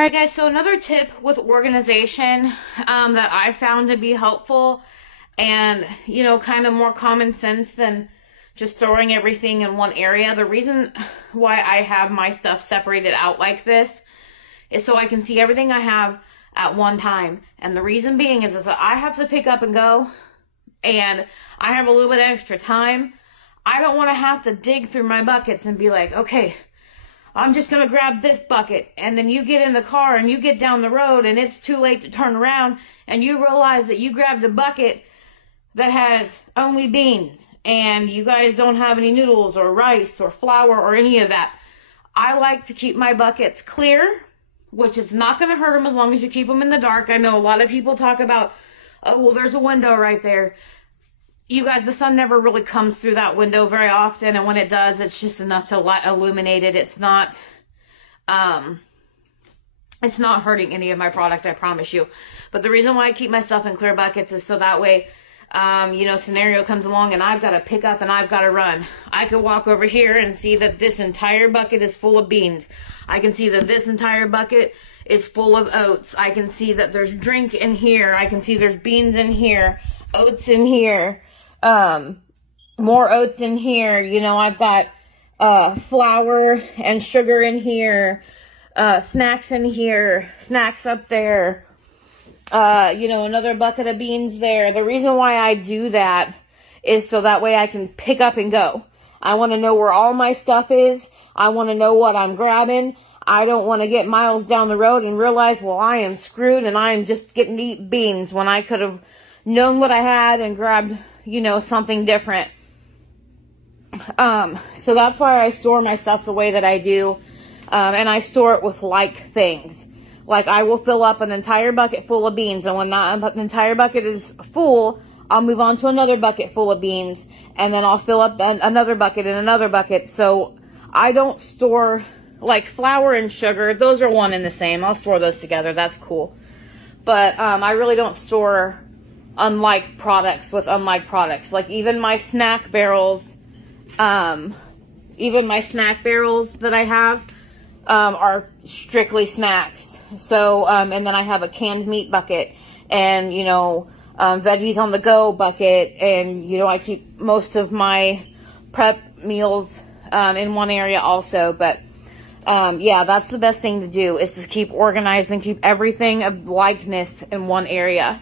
Alright guys, so another tip with organization that I found to be helpful and, kind of more common sense than just throwing everything in one area. The reason why I have my stuff separated out like this is so I can see everything I have at one time. And the reason being is that I have to pick up and go and I have a little bit extra time. I don't want to have to dig through my buckets and be like, okay, I'm just going to grab this bucket. And then you get in the car and you get down the road and it's too late to turn around and you realize that you grabbed a bucket that has only beans and you guys don't have any noodles or rice or flour or any of that. I like to keep my buckets clear, which is not going to hurt them as long as you keep them in the dark. I know a lot of people talk about, oh, well, there's a window right there. You guys, the sun never really comes through that window very often, and when it does, it's just enough to illuminate it. It's not hurting any of my product, I promise you. But the reason why I keep my stuff in clear buckets is so that way, scenario comes along and I've got to pick up and I've got to run. I could walk over here and see that this entire bucket is full of beans. I can see that this entire bucket is full of oats. I can see that there's drink in here. I can see there's beans in here, oats in here. More oats in here. I've got flour and sugar in here, snacks in here, snacks up there, another bucket of beans there. The reason why I do that is so that way I can pick up and go. I want to know where all my stuff is. I want to know what I'm grabbing. I don't want to get miles down the road and realize, well, I am screwed and I am just getting to eat beans when I could have known what I had and grabbed something different. So that's why I store my stuff the way that I do. And I store it with like things. Like I will fill up an entire bucket full of beans. And when that entire bucket is full, I'll move on to another bucket full of beans. And then I'll fill up another bucket and another bucket. So I don't store like flour and sugar. Those are one and the same. I'll store those together. That's cool. But I really don't store unlike products with unlike products. Like even my snack barrels that I have are strictly snacks. So and then I have a canned meat bucket and veggies on the go bucket, and I keep most of my prep meals in one area also. But that's the best thing to do, is to keep organized and keep everything of likeness in one area.